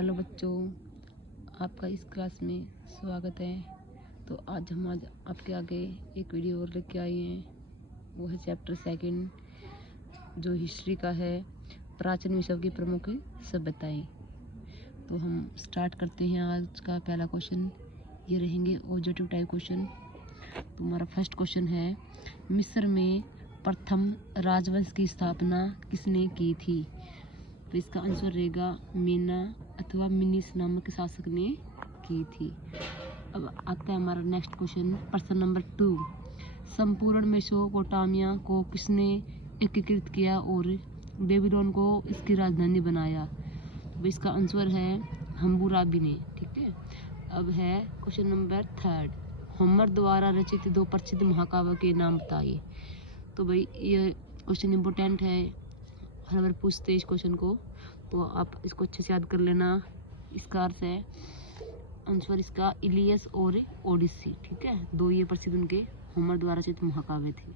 Hello बच्चों, आपका इस क्लास में स्वागत है। तो आज आपके आगे एक वीडियो और लेके आए हैं। वो है चैप्टर 2 जो हिस्ट्री का है, प्राचीन विश्व की प्रमुख सभ्यताएं। तो हम स्टार्ट करते हैं। आज का पहला क्वेश्चन ये रहेंगे ऑब्जेक्टिव टाइप क्वेश्चन। तो हमारा फर्स्ट क्वेश्चन है, मिस्र में प्रथम राजवंश की स्थापना किसने की थी? तो इसका आंसर रहेगा मीना अथवा मिनिस नामक शासक ने की थी। अब आता है हमारा नेक्स्ट क्वेश्चन, प्रश्न नंबर 2। संपूर्ण मेसोपोटामिया को किसने एकीकृत किया और बेबीलोन को इसकी राजधानी बनाया? तो इसका आंसर है हम्मुराबी ने। ठीक है। अब है क्वेश्चन नंबर 3, होमर द्वारा रचित 2 प्रसिद्ध महाकाव्य के नाम बताइए। तो भाई ये क्वेश्चन इम्पोर्टेंट है, हर बार पूछते हैं इस क्वेश्चन को, तो आप इसको अच्छे से याद कर लेना। इसका अर्थ है आंसर इसका इलियस और ओडिसी। ठीक है, 2 ये प्रसिद्ध उनके होमर द्वारा रचित महाकाव्य थे।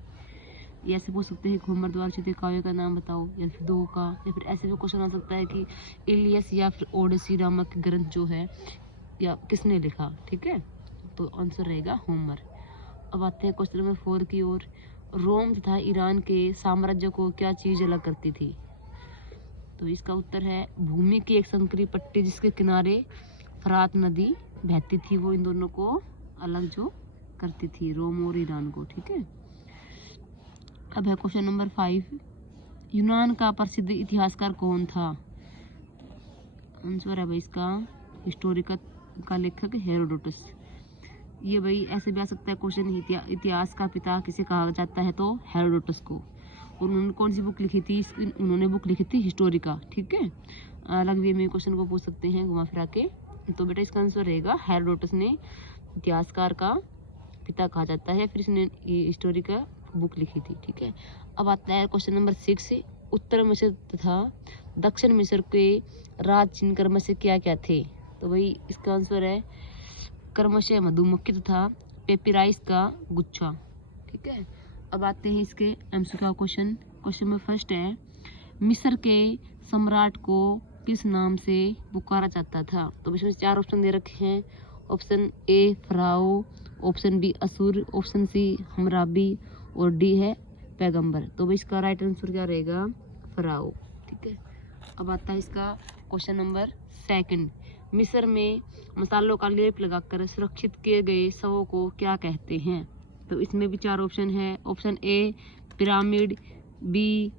ये ऐसे पूछ सकते हैं कि होमर द्वारा रचित काव्य का नाम बताओ, या फिर 2 का, या फिर ऐसे भी क्वेश्चन आ सकता है कि इलियस या फिर ओडिसी नामक ग्रंथ जो है या किसने लिखा। ठीक है, तो आंसर रहेगा होमर। अब आते हैं क्वेश्चन नंबर 4 की ओर। रोम तथा ईरान के साम्राज्य को क्या चीज अलग करती थी? तो इसका उत्तर है भूमि की एक संकरी पट्टी जिसके किनारे फरात नदी बहती थी, वो इन दोनों को अलग जो करती थी, रोम और ईरान को। ठीक है। अब है क्वेश्चन नंबर 5, यूनान का प्रसिद्ध इतिहासकार कौन था? आंसर है भाई इसका हिस्टोरिका का लेखक हेरोडोटस। ये भाई ऐसे भी आ सकता है क्वेश्चन, इतिहास का पिता किसे कहा जाता है? तो हेरोडोटस को। और उन्होंने कौन सी बुक लिखी थी? उन्होंने बुक लिखी थी हिस्टोरिका। ठीक है, अलग वे में क्वेश्चन को पूछ सकते हैं घुमा फिरा के। तो बेटा इसका आंसर रहेगा हेरोडोटस ने इतिहासकार का पिता कहा जाता है, फिर इसने हिस्टोरिका बुक लिखी थी। ठीक है। अब आता है क्वेश्चन नंबर 6, उत्तर मिस्र तथा दक्षिण मिस्र के राज चिन्ह क्रमशः क्या क्या थे? तो भाई इसका आंसर है क्रमशः मधुमक्खी तथा पेपिराइस का गुच्छा। ठीक है। अब आते हैं इसके एमसीक्यू क्वेश्चन। क्वेश्चन नंबर 1 है, मिस्र के सम्राट को किस नाम से पुकारा जाता था? तो इसमें 4 ऑप्शन दे रखे हैं। Option A pharaoh, option B Assur, option C Hammurabi और डी है पैगंबर। तो भाई इसका राइट आंसर क्या रहेगा? फराओ। ठीक है। अब आता है इसका क्वेश्चन नंबर 2, मिस्र में मसालों का लेप लगाकर सुरक्षित किए गए शवों को क्या कहते हैं? तो इसमें भी 4 ऑप्शन है। Option A pyramid, B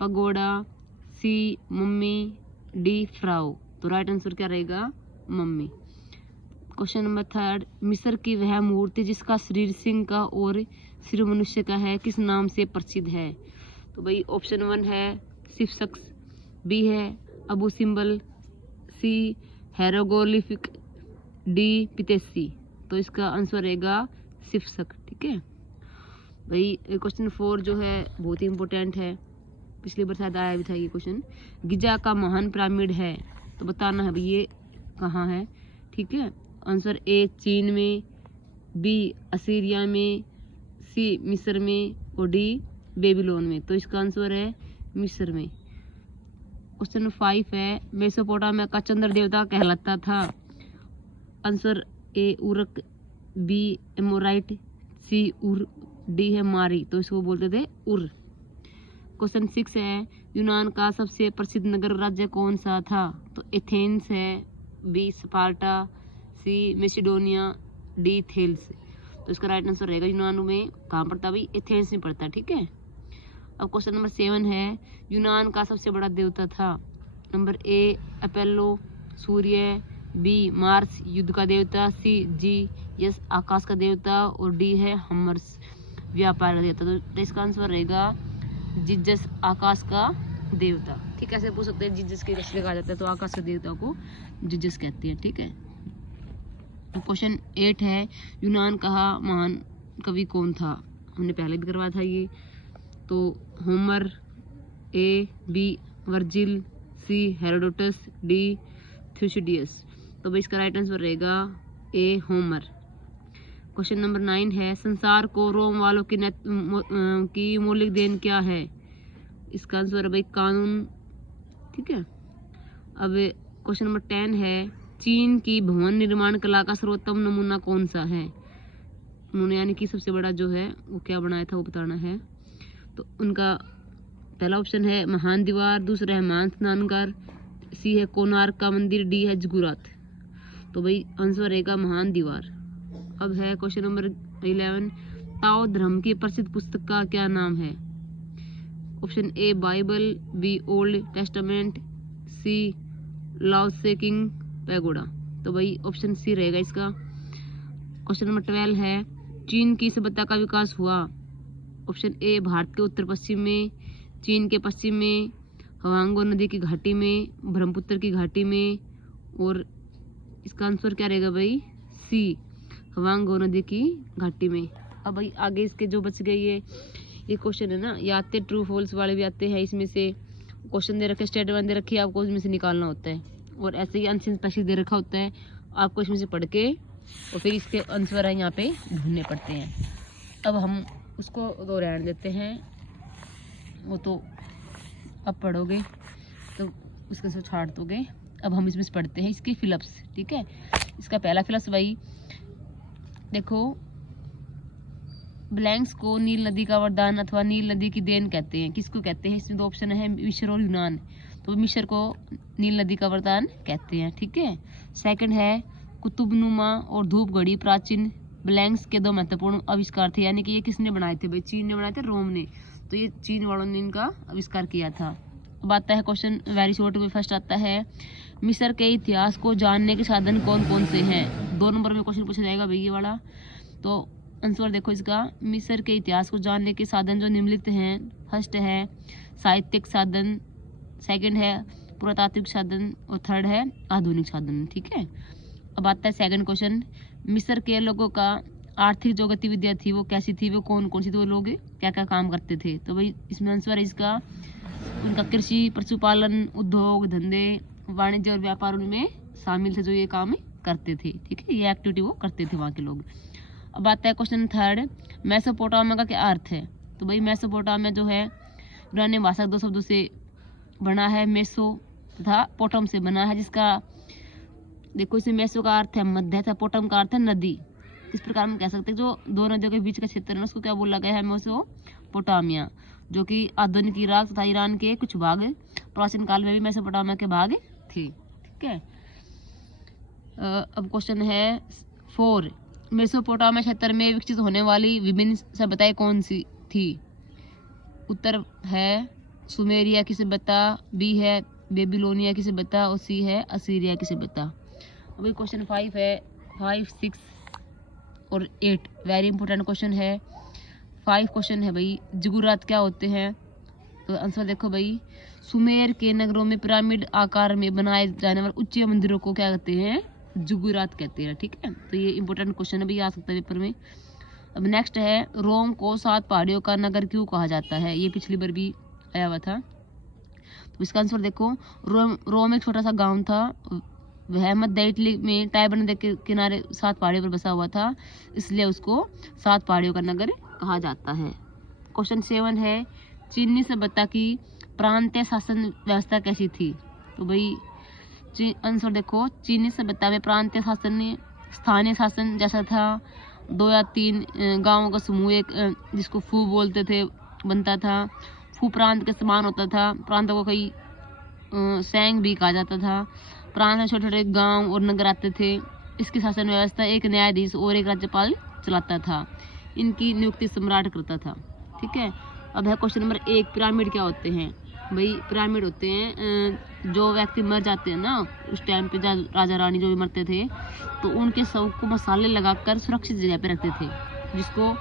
pagoda, C mummy, D pharaoh. तो राइट आंसर क्या रहेगा? मम्मी। क्वेश्चन नंबर 3, मिस्र की वह मूर्ति जिसका शरीर सिंह का और सिर मनुष्य का है किस नाम से प्रसिद्ध है? तो भाई ऑप्शन 1 है स्फिंक्स, बी है अबू सिम्बल, सी हेरोग्लिफिक, डी पितेसी। तो इसका आंसर रहेगा स्फिंक्स। ठीक है भाई। क्वेश्चन 4 जो है बहुत ही इंपॉर्टेंट है, पिछली बार शायद आया भी था ये क्वेश्चन। गिजा का महान पिरामिड है, तो बताना है भाई ये कहाँ है। ठीक है। आंसर ए चीन में, बी असीरिया में, सी मिस्र में और डी बेबीलोन में। तो इसका आंसर है मिस्र में। क्वेश्चन 5 है, मेसोपोटामिया का चंद्र देवता कहलाता था? आंसर ए उरक, बी एमोराइट, सी उर, डी है मारी। तो इसको बोलते थे उर। क्वेश्चन 6 है, यूनान का सबसे प्रसिद्ध नगर राज्य कौन सा था? तो एथेंस है, बी स्पार्टा, सी मैसिडोनिया, डी थेल्स। तो इसका राइट आंसर रहेगा यूनान में कहाँ पड़ता? भाई एथेंस में पड़ता। ठीक है। अब क्वेश्चन नंबर 7 है, यूनान का सबसे बड़ा देवता था? नंबर ए अपोलो सूर्य, बी मार्स युद्ध का देवता, सी जी यस आकाश का देवता और डी है हर्मस व्यापार का देवता। तो इसका आंसर रहेगा जिजस आकाश का देवता। ठीक है, ऐसे पूछ सकते हैं जिजस के कैसे कहा जाता है? तो आकाश के देवता को जिजस कहते हैं। ठीक है। क्वेश्चन 8 है, यूनान का महान कवि कौन था? हमने पहले भी करवाया था ये। तो Homer, A B Virgil, C Herodotus, D Thucydides. तो भाई इसका राइट आंसर रहेगा ए होमर। क्वेश्चन नंबर 9 है, संसार को रोम वालों की मौलिक देन क्या है? इसका आंसर है भाई कानून। ठीक है। अब क्वेश्चन नंबर 10 है, चीन की भवन निर्माण कला का सर्वोत्तम नमूना कौन सा है? उन्होंने यानी कि सबसे बड़ा जो है वो क्या बनाया था वो बताना है। तो उनका पहला ऑप्शन है महान दीवार, दूसरा है महान स्नानघर, सी है कोणार्क का मंदिर, डी है जिगुरात। तो भाई आंसर रहेगा महान दीवार। अब है क्वेश्चन नंबर 11, ताओ धर्म की प्रसिद्ध पुस्तक का क्या नाम है? Option A bible, B old testament, C Lao Tzu king pagoda. तो भाई ऑप्शन सी रहेगा इसका। क्वेश्चन नंबर 12 है, चीन की सभ्यता का विकास हुआ? ऑप्शन ए भारत के उत्तर पश्चिम में, चीन के पश्चिम में, हवांगो नदी की घाटी में, ब्रह्मपुत्र की घाटी में, और इसका आंसर क्या रहेगा भाई? सी हवांगो नदी की घाटी में। अब भाई आगे इसके जो बच गए ये क्वेश्चन है ना, ये आते ट्रू फॉल्स वाले भी आते हैं। इसमें से क्वेश्चन दे रखे, स्टेटमेंट दे रखी है, आपको इसमें से निकालना होता है, और ऐसे ही अनसीन स्पेशल दे रखा होता है, आपको इसमें से पढ़ के और फिर इसके आंसर है यहाँ पे ढूंढने पड़ते हैं। अब हम उसको तो रहने देते हैं, वो तो अब पढ़ोगे तो उसके से छाड़ दोगे। अब हम इसमें से पढ़ते हैं इसके फिलअप्स, ठीक है। इसका पहला फिलअप्स भाई देखो, ब्लैंक्स को नील नदी का वरदान अथवा नील नदी की देन कहते हैं। किसको कहते हैं? इसमें दो ऑप्शन है, मिस्र और यूनान। तो मिस्र को नील नदी का वरदान कहते हैं, ठीक है। सेकंड है, कुतुबनुमा और धूप घड़ी प्राचीन ब्लैंक्स के दो महत्वपूर्ण आविष्कार थे। यानी कि ये किसने बनाए थे भाई? चीन ने बनाए थे, रोम ने। तो ये चीन वालों ने इनका आविष्कार किया था। अब आता है क्वेश्चन वेरी शॉर्ट में, फर्स्ट आता है, मिस्र के इतिहास को जानने के साधन कौन कौन से हैं? 2 नंबर में क्वेश्चन पूछा जाएगा भाई ये वाला। तो आंसर देखो इसका, मिस्र के इतिहास को जानने के साधन जो निम्नलिखित हैं, फर्स्ट है साहित्यिक साधन, सेकंड है पुरातात्विक साधन, और थर्ड है आधुनिक साधन, ठीक है। अब आता है सेकंड क्वेश्चन, मिस्र के लोगों का आर्थिक जो गतिविधियाँ थी वो कैसी थी, वो कौन कौन सी थी, वो लोग क्या क्या काम करते थे? तो भाई इसमें आंसर है इसका, उनका कृषि, पशुपालन, उद्योग धंधे, वाणिज्य और व्यापार उनमें शामिल थे, जो ये काम करते थे, ठीक है। ये एक्टिविटी वो करते थे वहाँ के लोग। अब आता है क्वेश्चन थर्ड, मेसोपोटामिया का क्या अर्थ है? तो भाई मेसोपोटामिया जो है यूनानी भाषा 2 शब्दों से बना है, मेसो तथा पोटम से बना है, जिसका देखो इसमें मेसो का अर्थ है मध्य तथा पोटम का अर्थ है नदी। इस प्रकार हम कह सकते हैं जो 2 नदियों के बीच का क्षेत्र है उसको क्या बोला गया है? मेसोपोटामिया, जो कि आधुनिक इराक तथा ईरान के कुछ भाग प्राचीन काल में भी मेसोपोटामिया के भाग थे, ठीक है। अब क्वेश्चन है 4, मेसोपोटामिया क्षेत्र में विकसित होने वाली विभिन्न सभ्यताएं कौन सी थी? उत्तर है सुमेरिया की सभ्यता, बी है बेबीलोनिया की सभ्यता, और सी है असीरिया की सभ्यता। अभी क्वेश्चन 5 है, 5, 6 और 8 वेरी इंपॉर्टेंट क्वेश्चन है। 5 क्वेश्चन है भाई, जिगुरात क्या होते हैं? तो आंसर देखो भाई, सुमेर के नगरों में पिरामिड आकार में बनाए जाने वाले ऊंचे मंदिरों को क्या कहते हैं? जिगुरात कहते हैं, ठीक है। तो ये इंपॉर्टेंट क्वेश्चन भी आ सकता है पेपर में। अब नेक्स्ट है, रोम को 7 पहाड़ियों का नगर क्यों कहा जाता है? ये पिछली बार भी आया हुआ था। तो इसका आंसर देखो, रोम एक छोटा सा गांव था, वह मध्य इटली में टाइबर नदी के किनारे 7 पहाड़ियों पर बसा हुआ था, इसलिए उसको 7 पहाड़ियों का नगर कहा जाता है। क्वेश्चन 7 है, चीनी सभ्यता की प्रांतीय शासन व्यवस्था कैसी थी? तो भाई आंसर देखो, चीनी सभ्यता में प्रांतीय शासन स्थानीय शासन जैसा था। 2 या 3 गांवों का समूह एक जिसको फू बोलते थे बनता था। फू प्रांत के समान होता था। प्रांतों को कई सैंग भी कहा जाता था। प्रांत में छोटे छोटे गांव और नगर आते थे। इसकी शासन व्यवस्था एक न्यायाधीश और एक राज्यपाल चलाता था। इनकी नियुक्ति सम्राट करता था, ठीक है। अब है क्वेश्चन नंबर 1, पिरामिड क्या होते हैं? भाई पिरामिड होते हैं जो व्यक्ति मर जाते हैं ना, उस टाइम पे राजा रानी जो भी मरते थे, तो उनके शव को मसाले लगाकर सुरक्षित जगह पे रखते थे, जिसको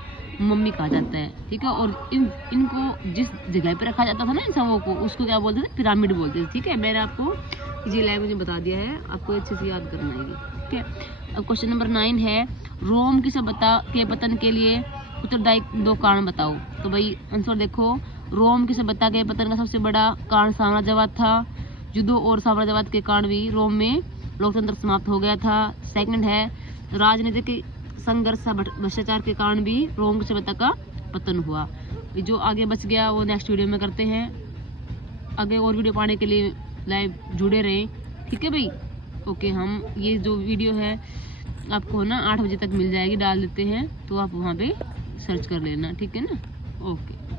मम्मी कहा जाता है, ठीक है। और इनको जिस जगह पे रखा जाता था ना इन शवों को, उसको क्या बोलते थे? पिरामिड बोलते थे, ठीक है। मैंने आपको इजी लैंग्वेज में बता दिया है, आपको अच्छे से याद करना है, ठीक है। अब क्वेश्चन नंबर 9 है, रोम की सभ्यता के पतन के लिए उत्तरदायी 2 कारण बताओ। तो भाई आंसर देखो, रोम की सभ्यता के पतन का सबसे बड़ा कारण साम्राज्यवाद था। युद्धों और साम्राज्यवाद के कारण भी रोम में लोकतंत्र समाप्त हो गया था। सेकंड है, राजनीतिक संघर्ष भ्रष्टाचार के कारण भी रोम की सभ्यता का पतन हुआ। जो आगे बच गया वो नेक्स्ट वीडियो में करते हैं। आगे और वीडियो पाने के लिए लाइव जुड़े रहें। ठीक है भाई। ओके, हम ये जो वीडियो है आपको ना 8 बजे तक मिल जाएगी, डाल देते हैं, तो आप वहाँ पे सर्च कर लेना, ठीक है ना। ओके।